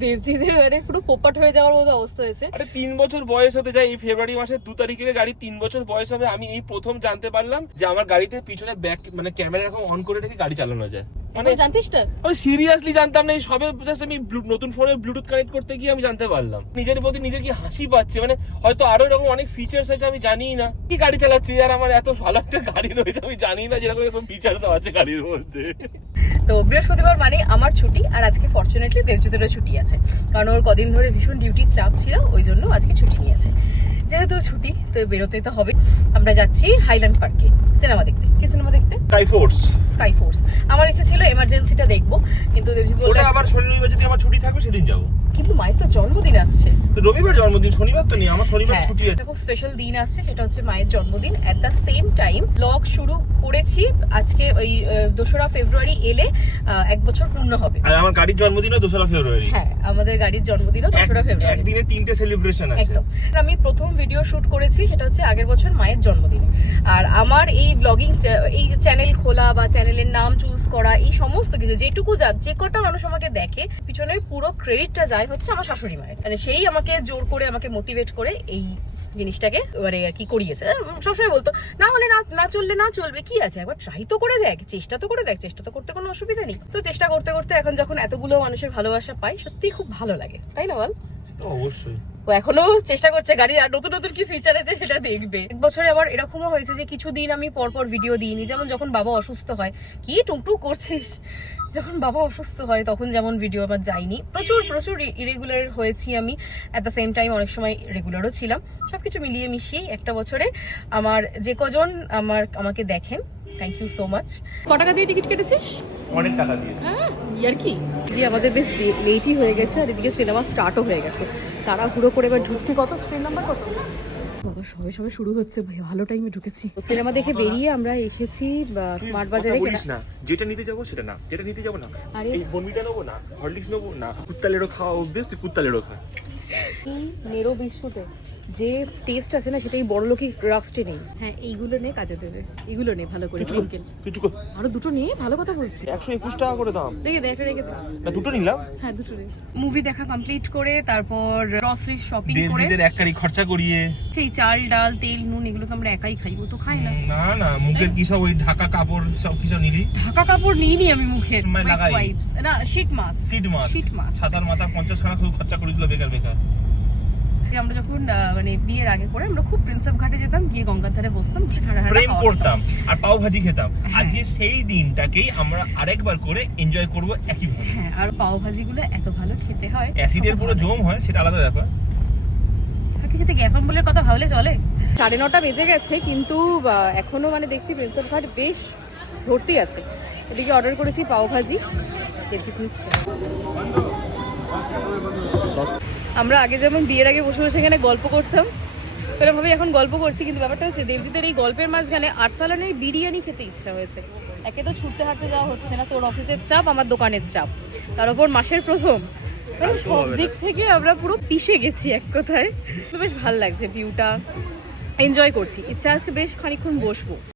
দেবজিদের মানে পুরো পোপাট হয়ে যাওয়ার মতো অবস্থা হয়েছে। আরে 3 বছর বয়স হতে যায়, এই ফেব্রুয়ারি মাসের 2 তারিখে গাড়ি 3 বছর বয়স হবে। আমি এই প্রথম জানতে পারলাম যে আমার গাড়িতে পিছনে ব্যাক মানে ক্যামেরা এরকম অন করে রেখে গাড়ি চালানো যায়। মানে জানতিস তো? আমি সিরিয়াসলি জানতাম না, এই সবে জাস্ট আমি নতুন ফোনে ব্লুটুথ কানেক্ট করতে গিয়ে আমি জানতে পারলাম। নিজের প্রতি নিজের কি হাসি পাচ্ছে, মানে হয়তো আরো এরকম অনেক ফিচার্স আছে আমি জানি না। কি গাড়ি চালাচ্ছি আর আমার এত ভালো একটা গাড়ি রয়েছে আমি জানি না যেরকম এরকম ফিচার্স আছে গাড়ির মধ্যে। তো বৃহস্পতিবার মানে আমার ছুটি, আর আজকে ফরচুনেটলি দেবজিতেরও ছুটি আছে, কারণ ওর কদিন ধরে ভীষণ ডিউটির চাপ ছিল, ওই জন্য আজকে ছুটি নিয়েছে। যেহেতু ছুটি তো বেরোতে তো হবে। আমরা যাচ্ছি হাইল্যান্ড পার্কে সিনেমা দেখতে। কি সিনেমা দেখতে? Sky force. আমার ইচ্ছে ছিল এমার্জেন্সিটা দেখবো, কিন্তু দেবজিৎ বলল ওটা আবার শনি রবিবার যদি আমার ছুটি থাকবে সেদিন যাবো। কিন্তু মায়ের তো জন্মদিন আসছে। রবিবার জন্মদিন, শনিবার তো নেই, আমার শনিবার ছুটি আছে। খুব স্পেশাল দিন আসছে, সেটা হচ্ছে মায়ের জন্মদিন। At the same time blog শুরু করেছি আজকে, ওই 2রা ফেব্রুয়ারি এলে 1 বছর পূর্ণ হবে। আর আমার গাড়ির জন্মদিনও 2রা ফেব্রুয়ারি। হ্যাঁ, আমাদের গাড়ির জন্মদিনও 2রা ফেব্রুয়ারি। একদিনে 3টে সেলিব্রেশন আছে। একদম। আমি প্রথম ভিডিও শুট করেছি সেটা হচ্ছে আগের বছর মায়ের জন্মদিনে। আর আমার এই ব্লগিং, এই চ্যানেল খোলা বা চ্যানেলের নাম চুজ করা, এই সমস্ত কিছু যেটুকু যে কটা মানুষ আমাকে দেখে, পিছনের পুরো ক্রেডিটটা যায় হচ্ছে আমার শাশুড়ি মায়ের। মানে সেই আমাকে জোর করে, আমাকে মোটিভেট করে এই জিনিসটাকে মানে আর কি করিয়েছে। সবসময় বলতো না হলে না চললে না চলবে, কি আছে, একবার ট্রাই তো করে দেখ, চেষ্টা তো করে দেখ, চেষ্টা তো করতে কোনো অসুবিধা নেই। তো চেষ্টা করতে করতে এখন যখন এতগুলো মানুষের ভালোবাসা পাই, সত্যি খুব ভালো লাগে, তাই না বল? অবশ্যই। ও এখনো চেষ্টা করছে গাড়ির আর নতুন নতুন কি ফিচার আছে সেটা দেখবে। এক বছরে আবার এরকমও হয়েছে যে কিছুদিন আমি পরপর ভিডিও দিইনি, যেমন যখন বাবা অসুস্থ হয়। কি টুকটুক করছিস? যখন বাবা অসুস্থ হয় তখন যেমন ভিডিও আমার যায়নি, প্রচুর ইরেগুলার হয়েছি আমি। অ্যাট দ্য সেম টাইম অনেক সময় রেগুলারও ছিলাম। সবকিছু মিলিয়ে মিশিয়ে একটা বছরে আমার যে কজন আমাকে দেখেন, থ্যাংক ইউ সো মাচ। ক টাকা দিয়ে টিকিট কেটেছিস? অনেক টাকা দিয়ে। হ্যাঁ, ইয়ার কি আমাদের বেশ লেটই হয়ে গেছে, আর এদিকে সিনেমা স্টার্টও হয়ে গেছে। তারা হুড়ো করে এবার ঢুকছি। কত স্ক্রিন নাম্বার কত? বাবা, সবে শুরু হচ্ছে, ভালো টাইমে ঢুকেছি। সিনেমা দেখে বেরিয়ে আমরা এসেছি স্মার্ট বাজারে। না, যেটা নিতে যাবো সেটা না, যেটা নিতে যাবো না, এই বনমিটা নেবো না, হরলিক্স নেবো না, কুত্তালেরও খাওয়া অভ্যেস, তুই কুত্তালেরও খা। এই নেরো বিস্কুটে যে টেস্ট আছে না, সেটাই বড় লোকই রাস্টে নেই। হ্যাঁ, এইগুলো নে, কাজে দেবে। এগুলো নে ভালো করে। আরো দুটো নিয়ে, ভালো কথা বলছি। 121 টাকা করে দাম। রেখে দে। না, দুটো নিলাম। হ্যাঁ, দুটো নে। মুভি দেখা কমপ্লিট করে তারপর গ্রসারি শপিং করে দেবজিদের এক কারি খরচা করিয়ে, সেই চাল ডাল তেল নুন এগুলো তো আমরা একাই খাইবো, তো খাই না। না মুখের কি সব ওই ঢাকা কাপড় সব কিছু নিলি? ঢাকা কাপড় নিইনি আমি মুখের, লাগাই না শীট মাস্ক। সাতার মাথা 50 খানা শুধু খরচা করে দিল বেকার। আমরা যখন মানে বিয়ের আগে করে আমরা খুব প্রিন্সেপ ঘাটে যেতাম, গিয়ে গঙ্গার ধারে বসতাম, প্রেম করতাম আর পাও ভাজি খেতাম। আজকে সেই দিনটাকেই আমরা আরেকবার করে এনজয় করব একইভাবে। হ্যাঁ, আর পাও ভাজিগুলো এত ভালো খেতে হয়, অ্যাসিডের পুরো জম হয়, সেটা আলাদা ব্যাপার। কিছুতে গ্যাফাম বলে কথা ভাবলে চলে। 9:30 বেজে গেছে, কিন্তু এখনো মানে দেখছি প্রিন্সেপ ঘাট বেশ ভর্তি আছে। এদিকে অর্ডার করেছি পাও ভাজি, নিচ্ছে। আমরা আগে যেমন বিয়ের আগে বসে বসে এখানে গল্প করতাম, এরকমভাবে এখন গল্প করছি। কিন্তু ব্যাপারটা হচ্ছে দেবজিতের এই গল্পের মাঝখানে আরসালানের বিরিয়ানি খেতে ইচ্ছা হয়েছে। একে তো ছুটতে হাঁটতে যাওয়া হচ্ছে না, তোর অফিসের চাপ, আমার দোকানের চাপ, তার উপর মাসের প্রথম, সব দিক থেকে আমরা পুরো পিষে গেছি এক কথায়। তো বেশ ভালো লাগছে, ভিউটা এনজয় করছি, ইচ্ছা আছে বেশ খানিকক্ষণ বসবো।